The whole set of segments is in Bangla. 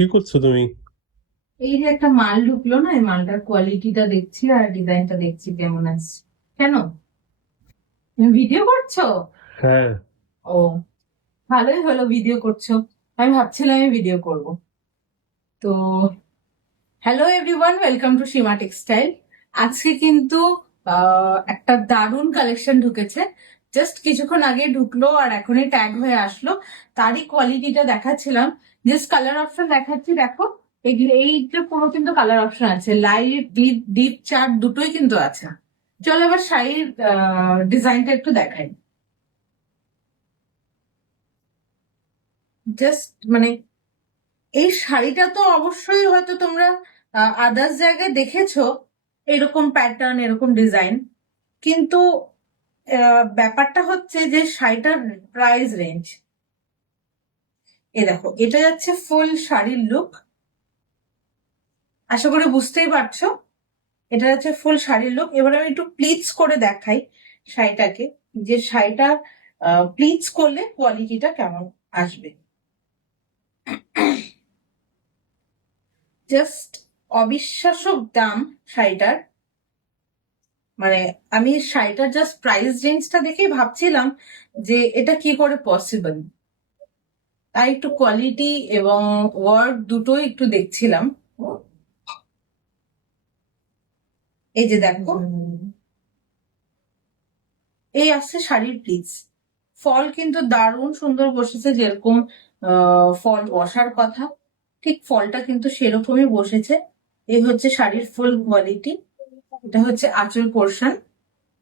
কি করছো তুমি? এই যে একটা মাল ঢুকলো না, এই মালটার কোয়ালিটিটা দেখছি আর ডিজাইনটা দেখছি কেমন আছে। কেন, তুমি ভিডিও করছো? হ্যাঁ। ও, ভালোই হলো ভিডিও করছো। আমি ভাবছিলাম আমি ভিডিও করব। তো hello everyone, welcome to Seema textile. আজকে কিন্তু একটা দারুণ কালেকশন ঢুকেছে। জাস্ট কিছুক্ষণ আগে ঢুকলো আর এখনই ট্যাগ হয়ে আসলো। তারই কোয়ালিটিটা দেখাচ্ছিলাম। জাস্ট কালার অপশন দেখাচ্ছি, দেখো। এগুলো এইটা পুরো কিন্তু কালার অপশন আছে, লাইট ডিপ ডিপ চার্ট দুটোই কিন্তু আছে। চলো এবার শাড়ির ডিজাইনটা একটু দেখাই। জাস্ট মানে এই শাড়িটা তো অবশ্যই হয়তো তোমরা আদার্স জায়গায় দেখেছো, এরকম প্যাটার্ন এরকম ডিজাইন। কিন্তু ব্যাপারটা হচ্ছে যে শাড়িটার প্রাইস রেঞ্জ, এ দেখো, এটা যাচ্ছে ফুল শাড়ির লুক। আশা করি বুঝতেই পারছো, এটা যাচ্ছে ফুল শাড়ির লুক। এবার আমি একটু প্লিটস করে দেখাই শাড়িটাকে, যে শাড়িটা প্লিটস করলে কোয়ালিটিটা কেমন আসবে। জাস্ট অবিশ্বাস্য দাম শাড়িটার। মানে আমি শাড়িটার জাস্ট প্রাইস রেঞ্জটা দেখেই ভাবছিলাম যে এটা কি করে পসিবল। তাই একটু কোয়ালিটি এবং ওয়ার্ক দুটোই একটু দেখছিলাম। এই যে দেখো, এই আসছে শাড়ির প্লিজ। ফল কিন্তু দারুণ সুন্দর বসেছে, যেরকম ফল বসার কথা ঠিক ফলটা কিন্তু সেরকমই বসেছে। এই হচ্ছে শাড়ির ফুল কোয়ালিটি, এটা হচ্ছে আঁচল পোর্শন।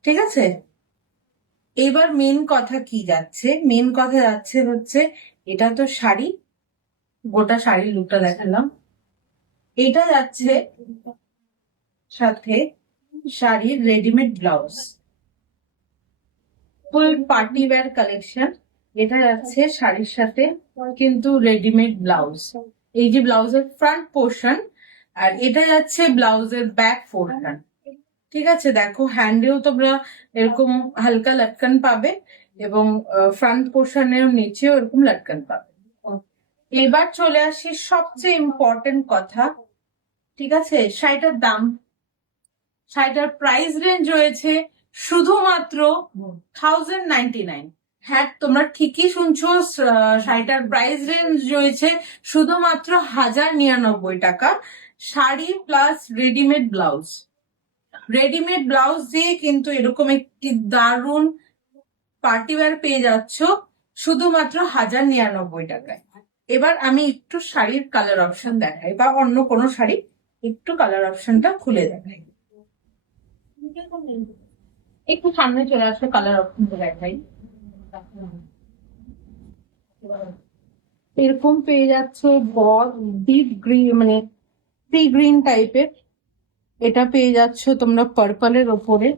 ঠিক আছে, এবার মেন কথা কি যাচ্ছে, মেন কথা যাচ্ছে হচ্ছে এটা তো শাড়ি, গোটা শাড়ির লুকটা দেখালাম। এটা যাচ্ছে সাথে শাড়ির রেডিমেড ব্লাউজ, ফুল পার্টি ওয়্যার কালেকশন। এটা যাচ্ছে শাড়ির সাথে কিন্তু রেডিমেড ব্লাউজ। এই যে ব্লাউজের ফ্রন্ট পোর্শন, আর এটা যাচ্ছে ব্লাউজের ব্যাক পোর্শন। ঠিক আছে, দেখো হ্যান্ডেও তোমরা এরকম হালকা লটকন পাবে, এবং ফ্রন্ট পোর্শনের নিচেও এরকম লটকন পাবে। এবার চলে আসি সবচেয়ে ইম্পর্টেন্ট কথা। ঠিক আছে, শাড়িটার দাম, শাড়িটার প্রাইস রেঞ্জ রয়েছে শুধুমাত্র 1099। হ্যাঁ, তোমরা ঠিকই শুনছো, শাড়িটার প্রাইস রেঞ্জ রয়েছে শুধুমাত্র 1099 টাকা। Sari plus readymade blouse, readymade blouse দিয়ে কিন্তু এরকম একটি দারুণ পার্টিওয়্যার পেয়ে যাচ্ছ শুধুমাত্র 1099 টাকায়। এবার আমি একটু শাড়ির কালার অপশন দেখাই, বা অন্য কোনো শাড়ি একটু কালার অপশনটা খুলে দেখাই। একটু সামনে চলে আসলে কালার অপশনটা দেখাই। এরকম পেয়ে যাচ্ছে ডিপ গ্রিন, মানে সি গ্রিন টাইপের। এটা পেয়ে যাচ্ছ তোমরা পার্পলের ওপরে।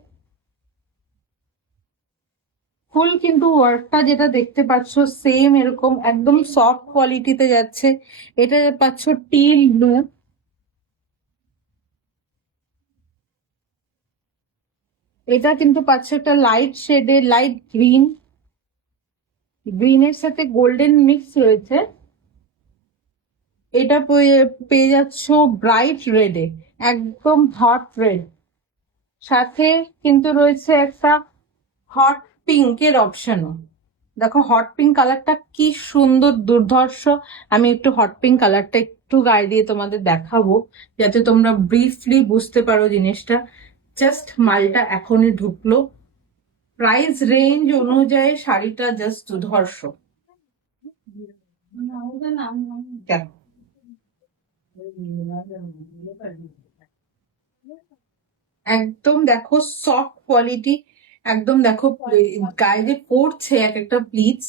ফুল কিন্তু ওয়ার্কটা যেটা দেখতে পাচ্ছ সেম এরকম একদম সফট কোয়ালিটিতে যাচ্ছে। এটা পাচ্ছ টিল ব্লু, এটা কিন্তু পাচ্ছ একটা লাইট শেডে লাইট গ্রিন, গ্রিনের সাথে গোল্ডেন মিক্স রয়েছে। এটা পেয়ে যাচ্ছ ব্রাইট রেডে, একদম হট রেড। সাথে কিন্তু রয়েছে একটা হট পিঙ্কের অপশনও। দেখো হট পিঙ্ক কালারটা কি সুন্দর দুর্ধর্ষ। আমি একটু হট পিঙ্ক কালারটা একটু গায়ে দিয়ে তোমাদের দেখাবো, যাতে তোমরা ব্রিফলি বুঝতে পারো জিনিসটা। জাস্ট মালটা এখনই ঢুকলো, প্রাইস রেঞ্জ অনুযায়ী শাড়িটা জাস্ট দুর্ধর্ষ। দেখো, একদম দেখো সফট কোয়ালিটি, একদম দেখো গায়ে যে পড়ছে এক একটা প্লিটস,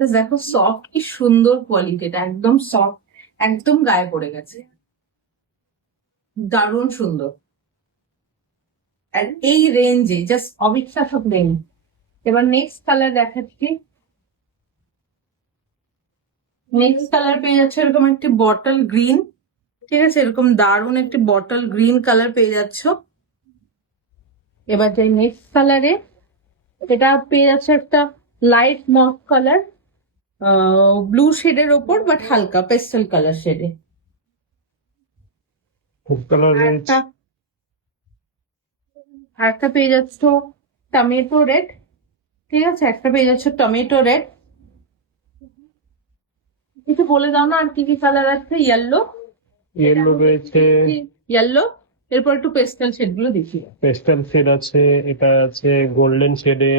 দেখো সফট কি সুন্দর কোয়ালিটিটা, একদম সফট, একদম গায়ে পড়ে গেছে, দারুণ সুন্দর। আর এই রেঞ্জে জাস্ট অবিশ্বাস্য রেঞ্জ। এবার নেক্সট কালার দেখাচ্ছি। নেক্সট কালার পেয়ে যাচ্ছে এরকম একটি বটল গ্রিন। ঠিক আছে, এরকম দারুণ একটি বটল গ্রিন কালার পেয়ে যাচ্ছ। এবার যাই নেক্সট কালারে, এটা পেয়ে যাচ্ছে একটা লাইট মফ কালার, ব্লু শেডের ওপর বাট হালকা পেস্টেল কালার শেডে। Food colour range. আরেকটা আরেকটা পেয়ে যাচ্ছ টমেটো রেড, ঠিক আছে, একটা পেয়ে যাচ্ছ টমেটো রেড। একটু বলে দাও না আর কি কি কালার আছে। ইয়েলো, ইয়েলো রয়েছে, ইয়েলো, এরপর একটু পেস্টেল শেড গুলো দেখি। পেস্টেল শেড আছে, এটা আছে গোল্ডেন শেডে,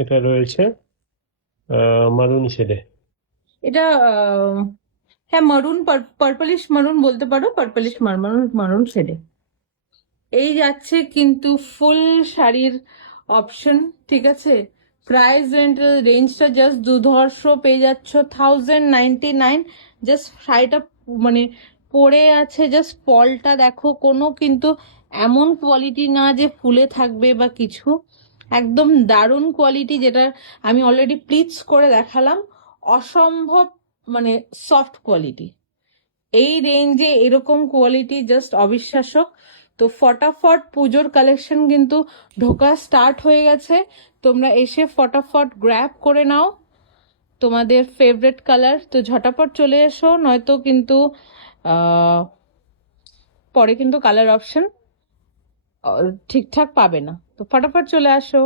এটা রয়েছে মারুন শেডে। এটা হ্যাঁ মারুন, পার্পলিশ মারুন বলতে পারো, পার্পলিশ মারুন, মারুন শেডে এই যাচ্ছে কিন্তু ফুল শাড়ির অপশন, ঠিক আছে। প্রাইস রেঞ্জটা জাস্ট দুধর্ষ পেয়ে যাচ্ছ 1099। জাস্ট শাড়িটা মানে পরে আছে, জাস্ট ফলটা দেখো, কোনো কিন্তু এমন কোয়ালিটি না যে ফুলে থাকবে বা কিছু, একদম দারুণ কোয়ালিটি, যেটা আমি অলরেডি প্লিটস করে দেখালাম, অসম্ভব মানে সফট কোয়ালিটি। এই রেঞ্জে এরকম কোয়ালিটি জাস্ট অবিশ্বাস্য। তো ফটাফট পুজোর কালেকশন কিন্তু ঢোকা স্টার্ট হয়ে গেছে, তোমরা এসে ফটাফট গ্র্যাব করে নাও তোমাদের ফেভারিট কালার। তো ঝটাপট চলে এসো, নয়তো কিন্তু পরে কিন্তু কালার অপশন ঠিকঠাক পাবে না। তো ফটাফট চলে আসো।